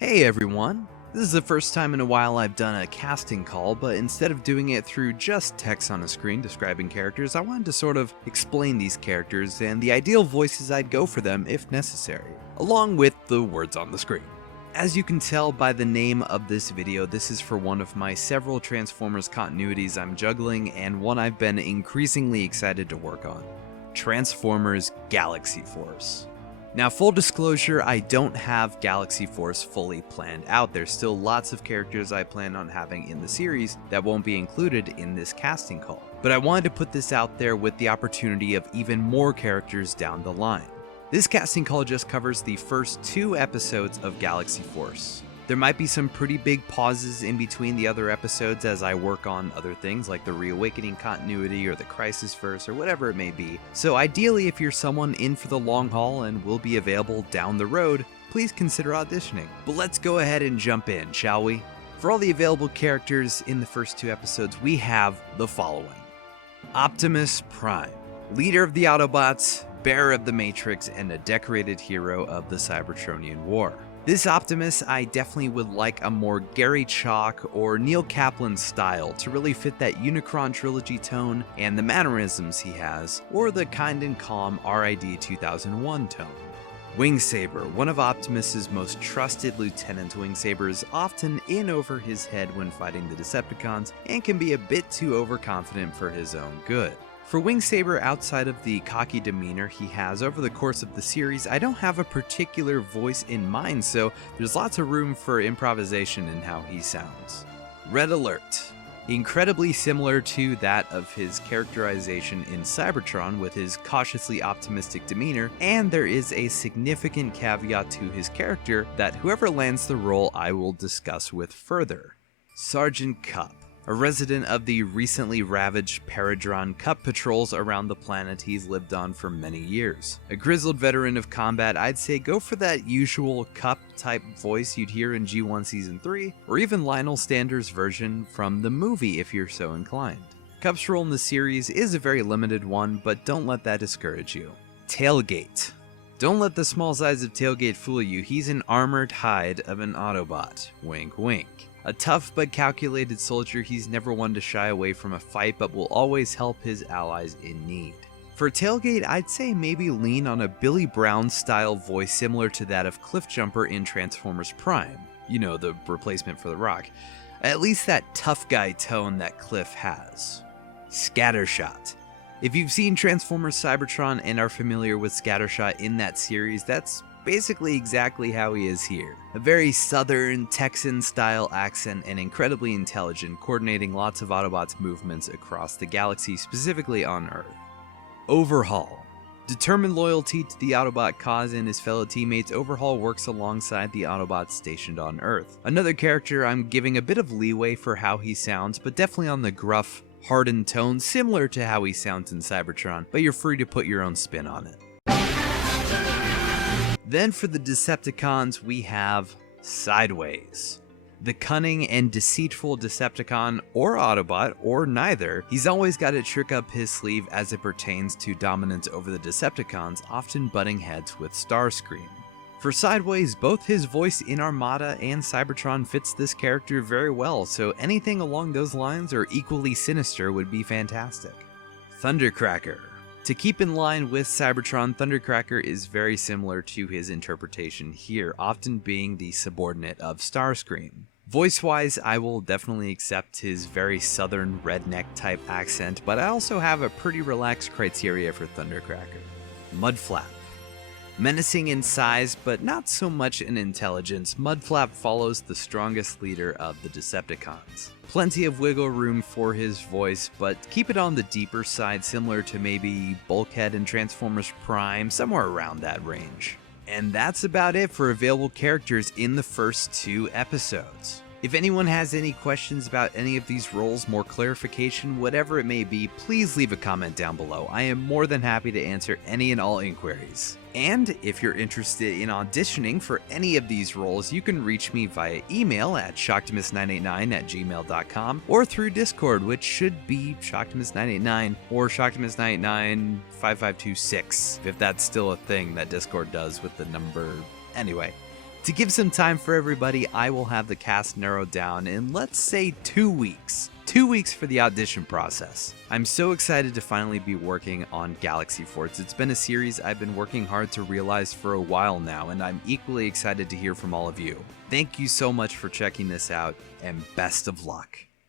Hey everyone! This is the first time in a while I've done a casting call, but instead of doing it through just text on a screen describing characters, I wanted to sort of explain these characters and the ideal voices I'd go for them if necessary, along with the words on the screen. As you can tell by the name of this video, this is for one of my several Transformers continuities I'm juggling and one I've been increasingly excited to work on: Transformers Galaxy Force. Now, full disclosure, I don't have Galaxy Force fully planned out. There's still lots of characters I plan on having in the series that won't be included in this casting call. But I wanted to put this out there with the opportunity of even more characters down the line. This casting call just covers the first 2 episodes of Galaxy Force. There might be some pretty big pauses in between the other episodes as I work on other things like the Reawakening continuity or the Crisis Verse or whatever it may be. So ideally, if you're someone in for the long haul and will be available down the road, please consider auditioning. But let's go ahead and jump in, shall we? For all the available characters in the first 2 episodes, we have the following: Optimus Prime, leader of the Autobots, bearer of the Matrix, and a decorated hero of the Cybertronian War. This Optimus, I definitely would like a more Gary Chalk or Neil Kaplan style to really fit that Unicron trilogy tone and the mannerisms he has, or the kind and calm RID 2001 tone. Wingsaber, one of Optimus's most trusted lieutenants. Wingsaber is often in over his head when fighting the Decepticons and can be a bit too overconfident for his own good. For Wingsaber, outside of the cocky demeanor he has over the course of the series, I don't have a particular voice in mind, so there's lots of room for improvisation in how he sounds. Red Alert, incredibly similar to that of his characterization in Cybertron with his cautiously optimistic demeanor, and there is a significant caveat to his character that whoever lands the role I will discuss with further. Sergeant Cup, a resident of the recently ravaged Paradron, Cup patrols around the planet he's lived on for many years. A grizzled veteran of combat, I'd say go for that usual Cup-type voice you'd hear in G1 Season 3, or even Lionel Stander's version from the movie if you're so inclined. Cup's role in the series is a very limited one, but don't let that discourage you. Tailgate. Don't let the small size of Tailgate fool you, he's an armored hide of an Autobot. Wink wink. A tough but calculated soldier, he's never one to shy away from a fight but will always help his allies in need. For Tailgate, I'd say maybe lean on a Billy Brown style voice similar to that of Cliffjumper in Transformers Prime. You know, the replacement for The Rock. At least that tough guy tone that Cliff has. Scattershot. If you've seen Transformers Cybertron and are familiar with Scattershot in that series, that's basically exactly how he is here. A very southern, Texan-style accent and incredibly intelligent, coordinating lots of Autobots' movements across the galaxy, specifically on Earth. Overhaul. Determined loyalty to the Autobot cause and his fellow teammates, Overhaul works alongside the Autobots stationed on Earth. Another character I'm giving a bit of leeway for how he sounds, but definitely on the gruff, hardened tone, similar to how he sounds in Cybertron, but you're free to put your own spin on it. Then for the Decepticons, we have Sideways. The cunning and deceitful Decepticon, or Autobot, or neither, he's always got a trick up his sleeve as it pertains to dominance over the Decepticons, often butting heads with Starscream. For Sideways, both his voice in Armada and Cybertron fits this character very well, so anything along those lines or equally sinister would be fantastic. Thundercracker. To keep in line with Cybertron, Thundercracker is very similar to his interpretation here, often being the subordinate of Starscream. Voice-wise, I will definitely accept his very southern redneck type accent, but I also have a pretty relaxed criteria for Thundercracker. Mudflap. Menacing in size, but not so much in intelligence, Mudflap follows the strongest leader of the Decepticons. Plenty of wiggle room for his voice, but keep it on the deeper side, similar to maybe Bulkhead in Transformers Prime, somewhere around that range. And that's about it for available characters in the first 2 episodes. If anyone has any questions about any of these roles, more clarification, whatever it may be, please leave a comment down below. I am more than happy to answer any and all inquiries. And if you're interested in auditioning for any of these roles, you can reach me via email at shocktimus989@gmail.com or through Discord, which should be shocktimus989 or shocktimus9895526, if that's still a thing that Discord does with the number. Anyway, To give some time for everybody, I will have the cast narrowed down in, let's say, 2 weeks. 2 weeks for the audition process. I'm so excited to finally be working on Galaxy Force. It's been a series I've been working hard to realize for a while now, and I'm equally excited to hear from all of you. Thank you so much for checking this out, and best of luck.